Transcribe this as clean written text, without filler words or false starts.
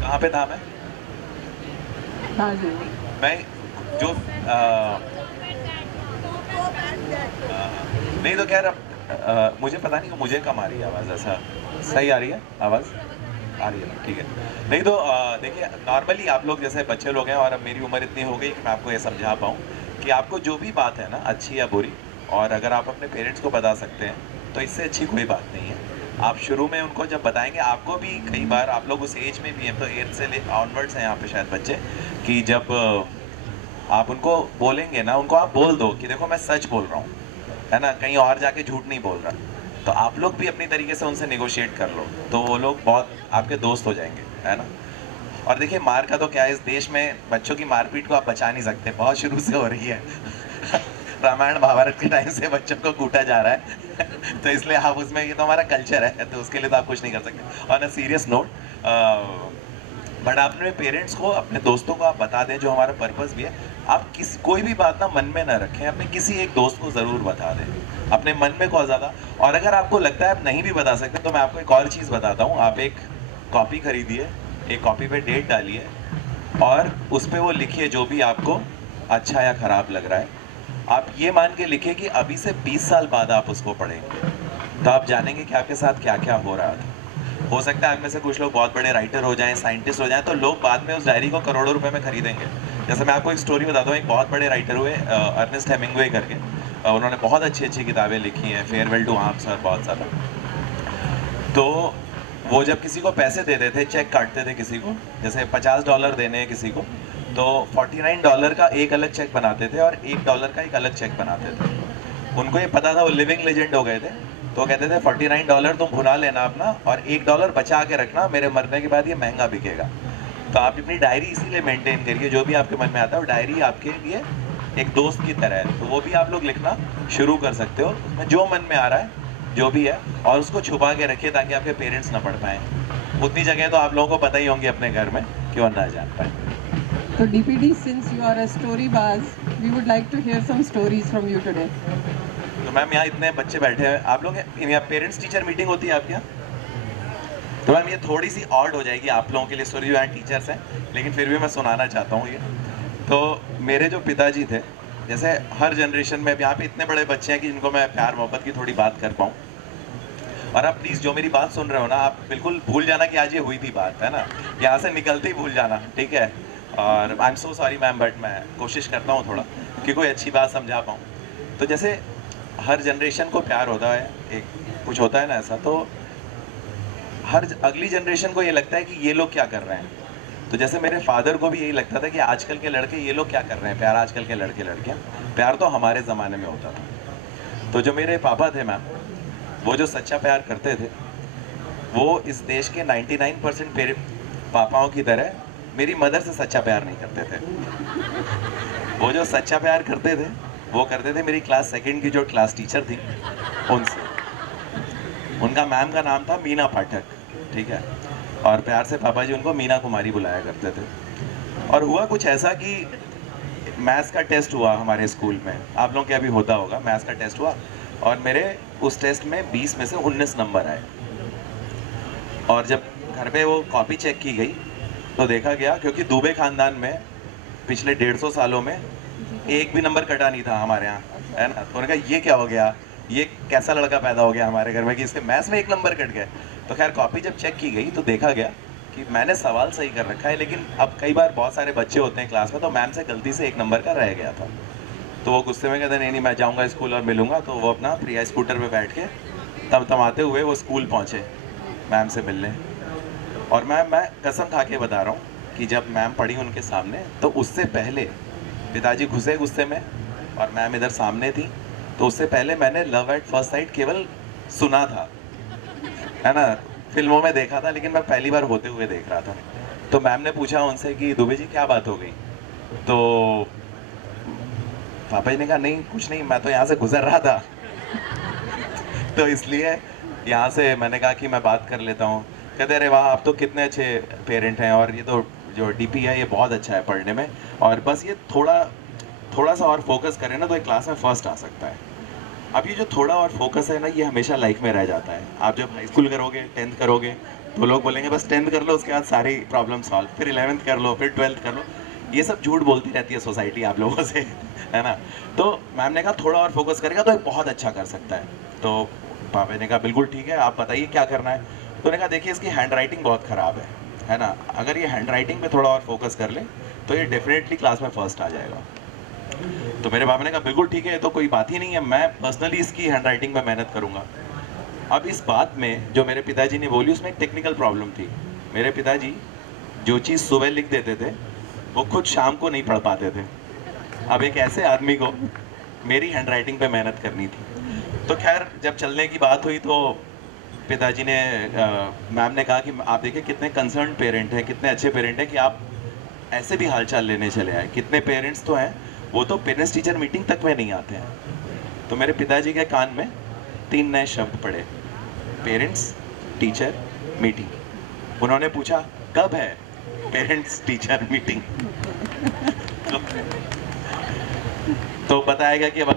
कहाँ पे था मैं? हाँ जी। मैं जो नहीं तो खैर अब मुझे पता नहीं, मुझे कम आ रही है आवाज़, ऐसा सही आ रही है आवाज़? आ रही है ना, ठीक है। नहीं तो देखिए, नॉर्मली आप लोग जैसे बच्चे लोग हैं और अब मेरी उम्र इतनी हो गई कि मैं आपको ये समझा पाऊँ कि आपको जो भी बात है ना, अच्छी या बुरी, और अगर आप अपने पेरेंट्स को बता सकते हैं तो इससे अच्छी कोई बात नहीं है। आप शुरू में उनको जब बताएंगे, आपको भी कई बार, आप लोग उस एज में भी हैं, तो 8 से ऑनवर्ड्स हैं यहाँ पे शायद बच्चे, कि जब आप उनको बोलेंगे ना, उनको आप बोल दो कि देखो मैं सच बोल रहा हूँ, है ना, कहीं और जाके झूठ नहीं बोल रहा। तो आप लोग भी अपनी तरीके से उनसे निगोशिएट कर लो, तो वो लोग बहुत आपके दोस्त हो जाएंगे, है ना। और देखिए, मार का तो क्या है, इस देश में बच्चों की मारपीट को आप बचा नहीं सकते, बहुत शुरू से हो रही है। रामायण महाभारत के टाइम से बच्चों को कूटा जा रहा है। तो इसलिए आप उसमें, ये तो हमारा कल्चर है, तो उसके लिए तो आप कुछ नहीं कर सकते। On a serious note, but आप अपने पेरेंट्स को, अपने दोस्तों को आप बता दें, जो हमारा पर्पस भी है। आप कोई भी बात ना मन में ना रखें, अपने किसी एक दोस्त को ज़रूर बता दें, अपने मन में बहुत ज़्यादा। और अगर आपको लगता है आप नहीं भी बता सकते, तो मैं आपको एक और चीज़ बताता हूँ। आप एक कॉपी खरीदिए, एक कॉपी पे डेट डालिए, और उस पर वो लिखिए जो भी आपको अच्छा या ख़राब लग रहा है। आप ये मान के लिखिए कि अभी से 20 साल बाद आप उसको पढ़ेंगे, तो आप जानेंगे कि आपके साथ क्या क्या हो रहा था। हो सकता है आप में से कुछ लोग बहुत बड़े राइटर हो जाएं, साइंटिस्ट हो जाएं, तो लोग बाद में उस डायरी को करोड़ों रुपए में खरीदेंगे। जैसे मैं आपको एक स्टोरी बताता हूँ, एक बहुत बड़े राइटर हुए, अर्नेस्ट हेमिंग्वे करके। उन्होंने बहुत अच्छी अच्छी किताबें लिखी हैं, फेयरवेल टू आर्म्स और बहुत ज़्यादा। तो वो जब किसी को पैसे देते थे, चेक काटते थे किसी को, जैसे $50 देने हैं किसी को, तो $49 का एक अलग चेक बनाते थे और $1 का एक अलग चेक बनाते थे। उनको ये पता था, वो लिविंग लेजेंड हो गए थे, तो वो कहते थे $49 तुम भुना लेना अपना, और $1 बचा के रखना, मेरे मरने के बाद ये महंगा बिकेगा। तो आप अपनी डायरी इसीलिए मेंटेन करिए, जो भी आपके मन में आता है, वो डायरी आपके लिए एक दोस्त की तरह है। तो वो भी आप लोग लिखना शुरू कर सकते हो, उसमें जो मन में आ रहा है, जो भी है, और उसको छुपा के रखिए ताकि आपके पेरेंट्स ना पढ़ पाएँ। उतनी जगह तो आप लोगों को पता ही होंगी अपने घर में कि वो ना जान पाए। So DPD, since you are a story baz, we would like to hear some stories from you today. तो मैम, यहाँ इतने बच्चे बैठे हैं, आप लोग यहाँ पेरेंट्स टीचर मीटिंग होती है आपके यहाँ? तो मैम, ये थोड़ी सी ऑड हो जाएगी आप लोगों के लिए स्टोरी, जो यहाँ टीचर्स हैं, लेकिन फिर भी मैं सुनाना चाहता हूँ ये। तो मेरे जो पिताजी थे, जैसे हर जनरेशन में, अब यहाँ पे इतने बड़े बच्चे हैं कि जिनको मैं प्यार मोहब्बत की थोड़ी बात कर पाऊँ। और आप प्लीज़ जो मेरी बात सुन रहे हो ना, आप बिल्कुल भूल जाना कि आज ये हुई थी बात, है ना। यहाँ से निकलते ही भूल जाना, ठीक है। और I am so sorry ma'am, but मैं कोशिश करता हूँ थोड़ा कि कोई अच्छी बात समझा पाऊँ। तो जैसे हर जनरेशन को प्यार होता है, एक कुछ होता है ना ऐसा, तो हर अगली जनरेशन को ये लगता है कि ये लोग क्या कर रहे हैं। तो जैसे मेरे फादर को भी यही लगता था कि आजकल के लड़के, ये लोग क्या कर रहे हैं, प्यार आजकल के लड़के लड़कियां, प्यार तो हमारे ज़माने में होता था। तो जो मेरे पापा थे मैम, वो जो सच्चा प्यार करते थे, वो इस देश के 99% पापाओं की तरह मेरी मदर से सच्चा प्यार नहीं करते थे। वो जो सच्चा प्यार करते थे, वो करते थे मेरी क्लास सेकंड की जो क्लास टीचर थी, उनसे। उनका मैम का नाम था मीना पाठक, ठीक है। और प्यार से पापा जी उनको मीना कुमारी बुलाया करते थे। और हुआ कुछ ऐसा कि मैथ्स का टेस्ट हुआ हमारे स्कूल में, आप लोगों के अभी होता होगा, मैथ्स का टेस्ट हुआ, और मेरे उस टेस्ट में 20 में से 19 नंबर आए। और जब घर पे वो कॉपी चेक की गई, तो देखा गया, क्योंकि दुबे खानदान में पिछले 150 सालों में एक भी नंबर कटा नहीं था हमारे यहाँ, है ना। तो उन्होंने कहा ये क्या हो गया, ये कैसा लड़का पैदा हो गया हमारे घर में कि इसके मैथ्स में एक नंबर कट गए। तो खैर कॉपी जब चेक की गई, तो देखा गया कि मैंने सवाल सही कर रखा है, लेकिन अब कई बार बहुत सारे बच्चे होते हैं क्लास में, तो मैम से गलती से एक नंबर का रह गया था। तो वो गुस्से में कहते, नहीं नहीं, मैं जाऊँगा स्कूल और मिलूंगा। तो वो अपना प्रिया स्कूटर पर बैठ के तमतमाते हुए वो स्कूल पहुँचे मैम से मिलने। और मैं कसम खा के बता रहा हूँ कि जब मैम पढ़ी उनके सामने, तो उससे पहले पिताजी घुसे गुस्से में, और मैम इधर सामने थी, तो उससे पहले मैंने लव एट फर्स्ट साइट केवल सुना था, है ना, फिल्मों में देखा था, लेकिन मैं पहली बार होते हुए देख रहा था। तो मैम ने पूछा उनसे कि दुबे जी क्या बात हो गई। तो पापा जी ने कहा, नहीं कुछ नहीं, मैं तो यहाँ से गुजर रहा था। तो इसलिए यहाँ से मैंने कहा कि मैं बात कर लेता हूँ। कहते अरे वाह, आप तो कितने अच्छे पेरेंट हैं, और ये तो जो डीपी है ये बहुत अच्छा है पढ़ने में, और बस ये थोड़ा थोड़ा सा और फोकस करें ना, तो एक क्लास में फर्स्ट आ सकता है। अब ये जो थोड़ा और फोकस है ना, ये हमेशा लाइफ में रह जाता है। आप जब हाई स्कूल करोगे, 10th करोगे, तो लोग बोलेंगे बस 10th कर लो, उसके बाद सारी प्रॉब्लम सॉल्व, फिर 11th कर लो, फिर 12th कर लो। ये सब झूठ बोलती रहती है सोसाइटी आप लोगों से, है ना। तो मैम ने कहा थोड़ा और फोकस करेगा तो ये बहुत अच्छा कर सकता है। तो पापा ने कहा बिल्कुल ठीक है, आप बताइए क्या करना है। तो उन्होंने कहा देखिए इसकी हैंड राइटिंग बहुत ख़राब है ना, अगर ये हैंड राइटिंग पे थोड़ा और फोकस कर ले तो ये डेफिनेटली क्लास में फर्स्ट आ जाएगा। तो मेरे पापा ने कहा बिल्कुल ठीक है, ये तो कोई बात ही नहीं है, मैं पर्सनली इसकी हैंड राइटिंग में मेहनत करूंगा। अब इस बात में जो मेरे पिताजी ने बोली उसमें एक टेक्निकल प्रॉब्लम थी। मेरे पिताजी जो चीज़ सुबह लिख देते थे वो खुद शाम को नहीं पढ़ पाते थे। अब एक ऐसे आदमी को मेरी हैंड राइटिंग पे मेहनत करनी थी। तो खैर जब चलने की बात हुई तो पिताजी ने मैम ने कहा कि आप देखिए कितने कंसर्न पेरेंट हैं, कितने अच्छे पेरेंट हैं कि आप ऐसे भी हालचाल लेने चले आए। कितने पेरेंट्स तो हैं वो तो पेरेंट्स टीचर मीटिंग तक में नहीं आते हैं। तो मेरे पिताजी के कान में 3 नए शब्द पड़े, पेरेंट्स टीचर मीटिंग। उन्होंने पूछा कब है पेरेंट्स टीचर मीटिंग। तो बताया गया कि अब